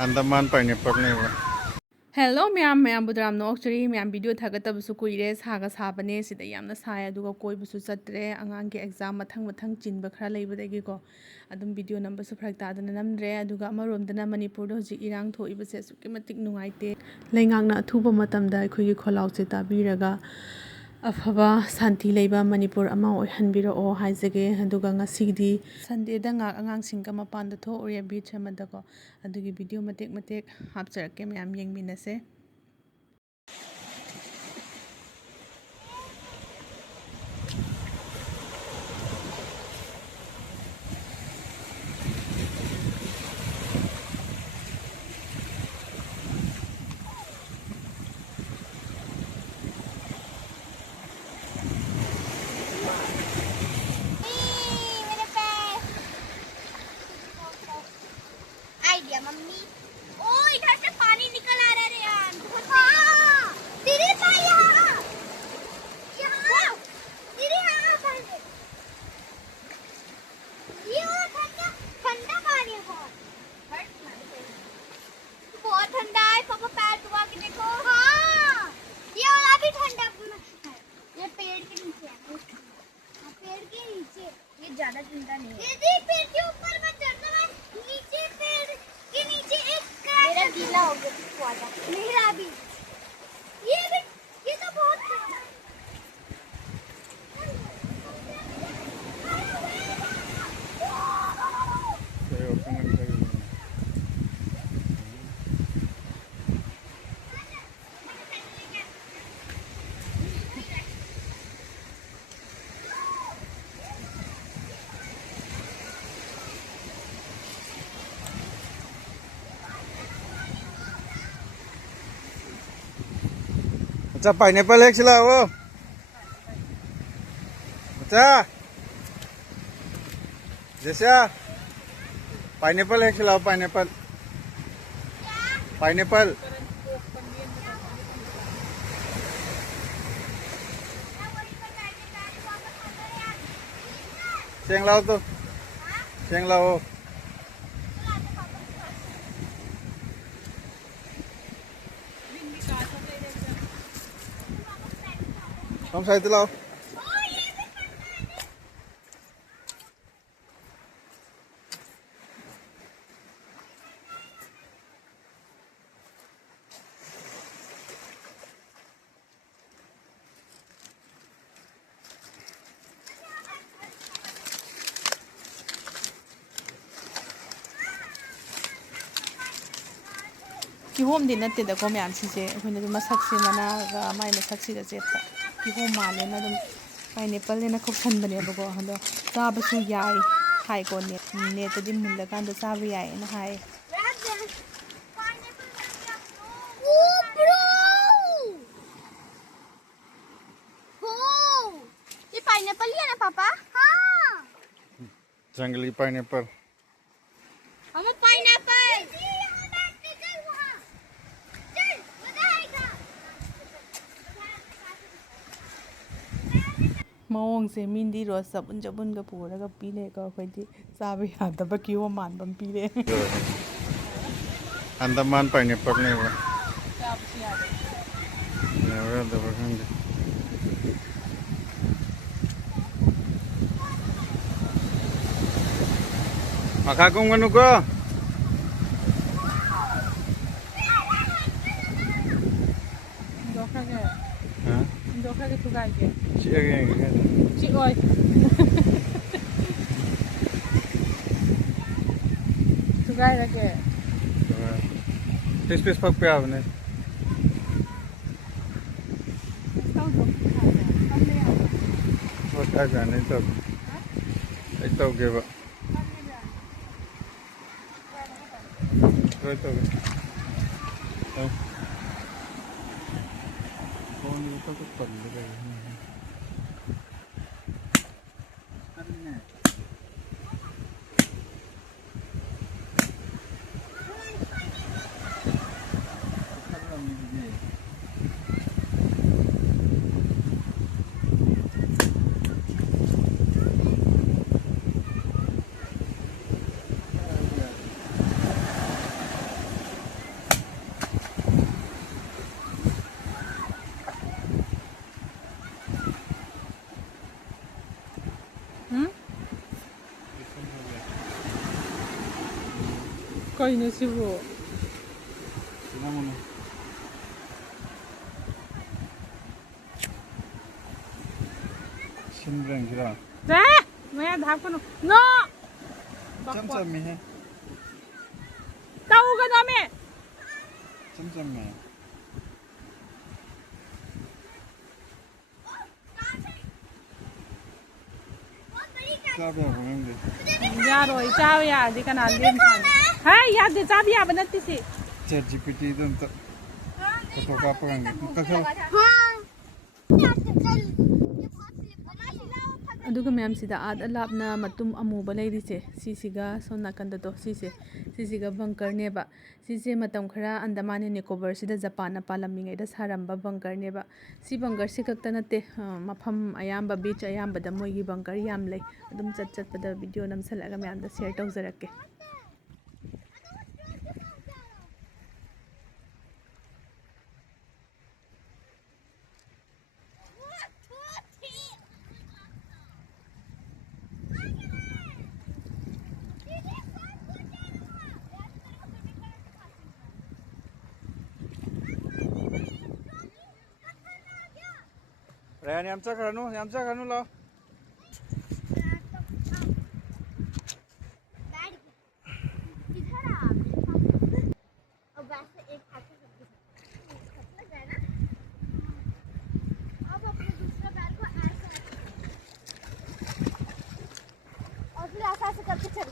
Andaman pineapple neighbor. Hello, ma'am Budram no actually ma'am video thagatab su kuire saga sabane sida yamna saya aduga koi busu chatre angang ge exam mathang chinba khara leibadagi ko adum video number su phrak ta dana namre aduga amarom dana Manipur do ji irang tho ibase su ki matik nungaite lengang na thuba matam da khoi gi kholau se tabiraga afaba santi leiba Manipur ama oihanbiro o haizage aduga ngasidi Sunday da ngak angang singka mapan da tho ore beach amada ko adugi video matek hapcharake ma'am yengminase mummy ओ इधर से पानी निकल आ रहा है यार हाँ दीदी भाई यहाँ यहाँ दीदी यहाँ पर ये ठंडा ठंडा पानी है बहुत ठंडा है पापा पैर धुआ के देखो हाँ ये वाला भी ठंडा ये पेड़ के नीचे है पेड़ के नीचे ये ज्यादा ठंडा नहीं है दीदी पेड़ के ऊपर मत चढ़ना नीचे पेड़ के नीचे एक मेरा गीला हो गया मेरा भी ये तो बहुत अच्छा pineapple एक खिलाओ अच्छा जैसे pineapple एक खिलाओ pineapple शेंग लाओ तो शेंग लाओ हम साइड लाओ Kihom din natin da ko ma'am sise akhona dum masaksi mana ga mai masaksi da cheta kihom male na dum pineapple ne na khopsan bane ba ko hando chaba su yai hai ko ne to din mulla kan da chaba yai na hai ये pineapple ही है ना पापा हाँ जंगली pineapple हम pineapple Mawong se mindi ro sabun jabun ga pura ga pile ka khoi di sabi ha da ba kiwo man bam pile Andaman pineapple neighbor sabi siya never the version makakong ano ko dokha ga ha dokha ga tugai ge sige chi oi tugai ra ge tis pis pag piaw ne what I can ito give up ito oh phone ito ko pag lagay Kayno sibo. Sila mo na. Sinbrang gira. Ja! Maya dhap ko no. No! Cham mi hai. Tau ka na me. Cham mi. Saphia bhange. Yaroi chao ya di kana lim than. Hai ya de cha bia banati si. Chat GPT dun ta. Photo ka pagang. Kakal. अदुगा ma'am सिदा आद अलापना मतुम अमुबा लेरिसे सिसिगा सोम नाकंदा तो सिसिगा bunker नेबा सिसे मतम खरा अंडमान निकोबार सिदा Japan पालमिंगैदा सारंबा bunker नेबा सि बंकर सि कक्ता नते मफम अयाम्बा बीच अयाम्बदा मोइगी बंकर याम लै अदुम चट चटपदा वीडियो नमसलगा मैम दा share तौजरके Ryan yamcha khanu lo. और फिर ऐसा करके चल